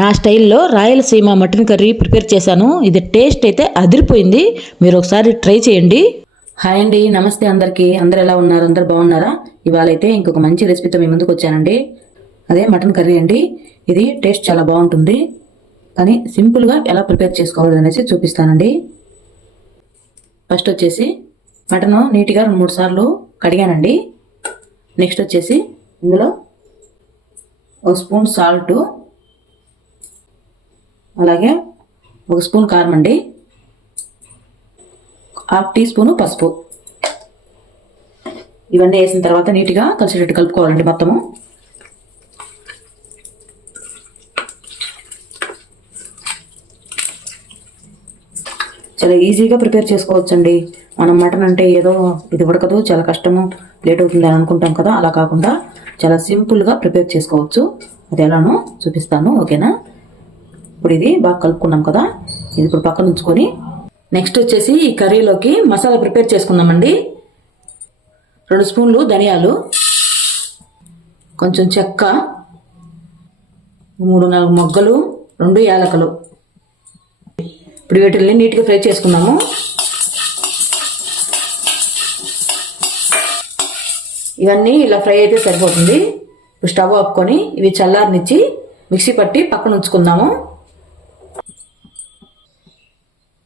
నా స్టైల్లో Rayalaseema mutton curry prepare చేశాను. ఇది టేస్ట్ అయితే అదిరిపోయింది. మీరు ఒకసారి ట్రై చేయండి. హాయ్ అండి, నమస్తే అందరికీ. అందరు ఎలా ఉన్నారు? అందరు బాగున్నారా? ఇవాళ అయితే ఇంకొక మంచి రెసిపీతో మీ ముందుకు వచ్చానండి. అదే మటన్ కర్రీ అండి. ఇది టేస్ట్ చాలా బాగుంటుంది, కానీ సింపుల్గా ఎలా ప్రిపేర్ చేసుకోవాలి అనేసి చూపిస్తానండి. ఫస్ట్ వచ్చేసి మటన్ నీట్గా 2-3 సార్లు కడిగానండి. నెక్స్ట్ వచ్చేసి ఇందులో 1 స్పూన్ సాల్ట్, అలాగే 1 స్పూన్ కారం అండి, 1/2 టీ స్పూను పసుపు. ఇవన్నీ వేసిన తర్వాత నీట్గా కలిసేటట్టు కలుపుకోవాలండి మొత్తము. చాలా ఈజీగా ప్రిపేర్ చేసుకోవచ్చండి. మనం మటన్ అంటే ఏదో ఇది ఉడకదు, చాలా కష్టము, లేట్ అవుతుంది అని అనుకుంటాం కదా. అలా కాకుండా చాలా సింపుల్గా ప్రిపేర్ చేసుకోవచ్చు. అది ఎలానో చూపిస్తాను, ఓకేనా? ఇప్పుడు ఇది బాగా కలుపుకున్నాం కదా, ఇది ఇప్పుడు పక్కన ఉంచుకొని నెక్స్ట్ వచ్చేసి ఈ కర్రీలోకి మసాలా ప్రిపేర్ చేసుకుందామండి. 2 స్పూన్లు ధనియాలు, కొంచెం చెక్క, 3-4 మొగ్గలు, 2 యాలకులు. ఇప్పుడు వీటిని నీట్గా ఫ్రై చేసుకున్నాము. ఇవన్నీ ఇలా ఫ్రై అయితే సరిపోతుంది. ఇప్పుడు స్టవ్ ఆపుకొని ఇవి చల్లారనిచ్చి మిక్సీ పట్టి పక్కన ఉంచుకుందాము.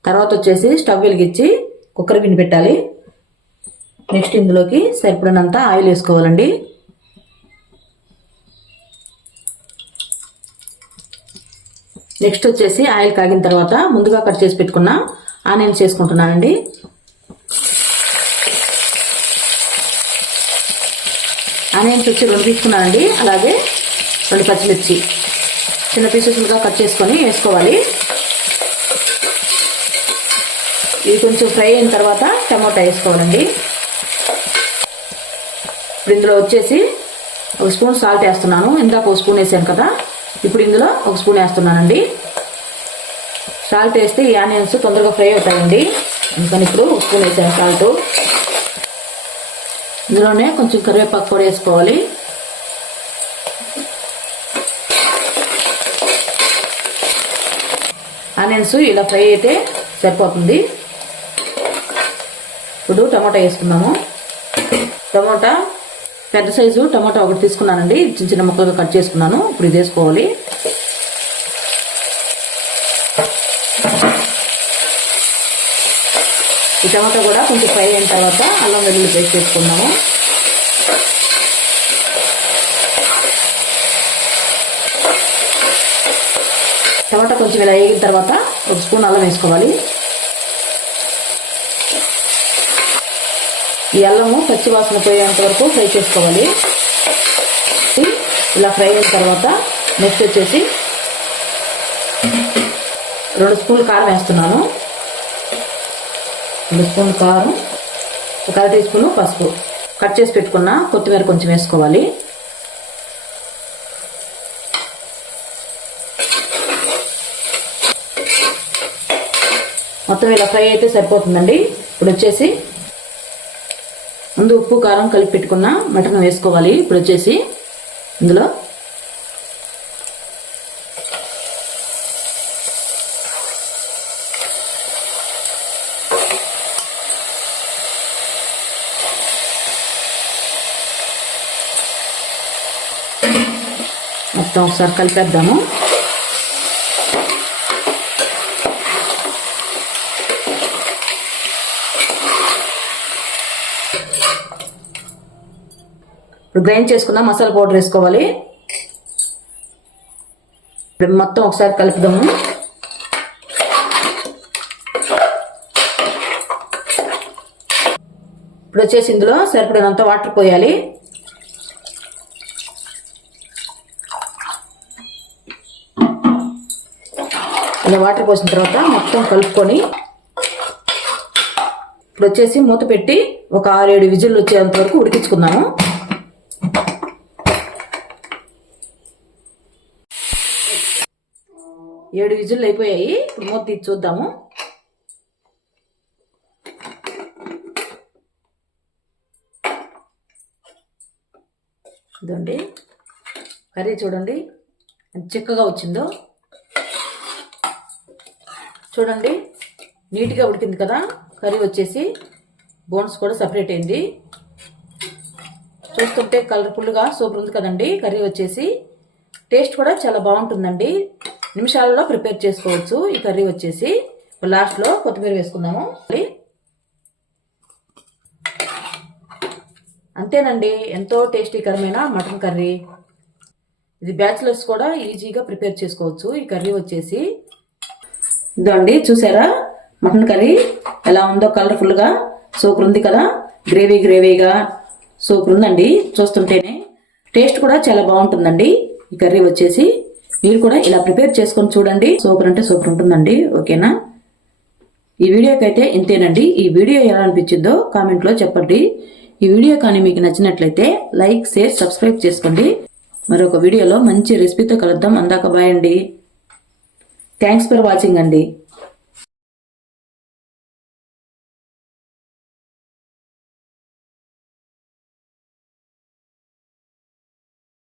తర్వాత వచ్చేసి స్టవ్ వెలిగించి కుక్కర్ గిన్నె పెట్టాలి. నెక్స్ట్ ఇందులోకి సరిపడినంత ఆయిల్ వేసుకోవాలండి. నెక్స్ట్ వచ్చేసి ఆయిల్ కాగిన తర్వాత ముందుగా కట్ చేసి పెట్టుకున్న ఆనియన్స్ వేసుకుంటున్నానండి. ఆనియన్స్ వచ్చి 2 తీసుకున్నానండి. అలాగే 2 పచ్చిమిర్చి చిన్న పీసెస్లుగా కట్ చేసుకొని వేసుకోవాలి. ఇవి కొంచెం ఫ్రై అయిన తర్వాత టమాటా వేసుకోవాలండి. ఇప్పుడు ఇందులో వచ్చేసి 1 స్పూన్ సాల్ట్ వేస్తున్నాను. ఇందాక 1 స్పూన్ వేసాను కదా, ఇప్పుడు ఇందులో 1 స్పూన్ వేస్తున్నానండి. సాల్ట్ వేస్తే ఈ ఆనియన్స్ తొందరగా ఫ్రై అవుతాయండి, అందుకని ఇప్పుడు 1 స్పూన్ వేసాను సాల్ట్. ఇందులోనే కొంచెం కరివేపాకు కూడా వేసుకోవాలి. ఆనియన్స్ ఇలా ఫ్రై అయితే సరిపోతుంది. ఇప్పుడు టమాటా వేసుకున్నాము. టమాటా పెద్ద సైజు టమాటా 1 తీసుకున్నానండి, చిన్న చిన్న ముక్కలుగా కట్ చేసుకున్నాను. ఇప్పుడు ఇది వేసుకోవాలి. ఈ టమాటా కూడా కొంచెం ఫ్రై అయిన తర్వాత అల్లం వెల్లుల్లి పేస్ట్ వేసుకున్నాము. టమాటా కొంచెం ఇలా వేగిన తర్వాత 1 స్పూన్ అల్లం వేసుకోవాలి. ఈ అల్లము పచ్చి వాసన పోయేంత వరకు ఫ్రై చేసుకోవాలి. ఇలా ఫ్రై అయిన తర్వాత నెక్స్ట్ వచ్చేసి 2 స్పూన్లు కారం వేస్తున్నాను. 2 స్పూన్లు కారం, 1/2 టీ స్పూను పసుపు, కట్ చేసి పెట్టుకున్న కొత్తిమీర కొంచెం వేసుకోవాలి. మొత్తం ఇలా ఫ్రై అయితే సరిపోతుందండి. ఇప్పుడు వచ్చేసి ముందు ఉప్పు కారం కలిపి పెట్టుకున్న మటన్ వేసుకోవాలి. ఇప్పుడు వచ్చేసి ఇందులో మొత్తం ఒకసారి కలిపేద్దాము. ఇప్పుడు గ్రైండ్ చేసుకున్న మసాలా పౌడర్ వేసుకోవాలి. ఇప్పుడు మొత్తం ఒకసారి కలుపుదాము. ఇప్పుడు వచ్చేసి ఇందులో సరిపడినంత వాటర్ పోయాలి. ఇలా వాటర్ పోసిన తర్వాత మొత్తం కలుపుకొని ఇప్పుడు వచ్చేసి మూత పెట్టి ఒక 6-7 విజిల్లు వచ్చేంత వరకు ఉడికించుకుందాము. 7 విజిల్లు అయిపోయాయి. ఇప్పుడు మూత తీసి చూద్దాము. ఇదండి కర్రీ, చూడండి ఎంత చిక్కగా వచ్చిందో. చూడండి నీట్గా ఉడికింది కదా. కర్రీ వచ్చేసి బోన్స్ కూడా సపరేట్ అయింది. చూస్తుంటే కలర్ఫుల్గా సూపర్ ఉంది కదండి. కర్రీ వచ్చేసి టేస్ట్ కూడా చాలా బాగుంటుందండి. నిమిషాలలో ప్రిపేర్ చేసుకోవచ్చు ఈ కర్రీ వచ్చేసి. లాస్ట్లో కొత్తిమీర వేసుకుందాము. అంతేనండి, ఎంతో టేస్టీకరమైన మటన్ కర్రీ. ఇది బ్యాచిలర్స్ కూడా ఈజీగా ప్రిపేర్ చేసుకోవచ్చు ఈ కర్రీ వచ్చేసి. ఇదండి చూసారా మటన్ కర్రీ ఎలా ఉందో, కలర్ఫుల్గా సూపర్ ఉంది కదా. గ్రేవీగా సూపర్ ఉందండి. చూస్తుంటేనే టేస్ట్ కూడా చాలా బాగుంటుందండి ఈ కర్రీ వచ్చేసి. మీరు కూడా ఇలా ప్రిపేర్ చేసుకొని చూడండి. సూపర్ అంటే సూపర్ ఉంటుందండి. ఓకేనా? ఈ వీడియోకి అయితే ఇంతేనండి. ఈ వీడియో ఎలా అనిపించిందో కామెంట్లో చెప్పండి. ఈ వీడియో కానీ మీకు నచ్చినట్లయితే లైక్, షేర్, సబ్స్క్రైబ్ చేసుకోండి. మరొక వీడియోలో మంచి రెసిపీతో కలుద్దాం. అందాక బాయ్ అండి. థ్యాంక్స్ ఫర్ వాచింగ్ అండి.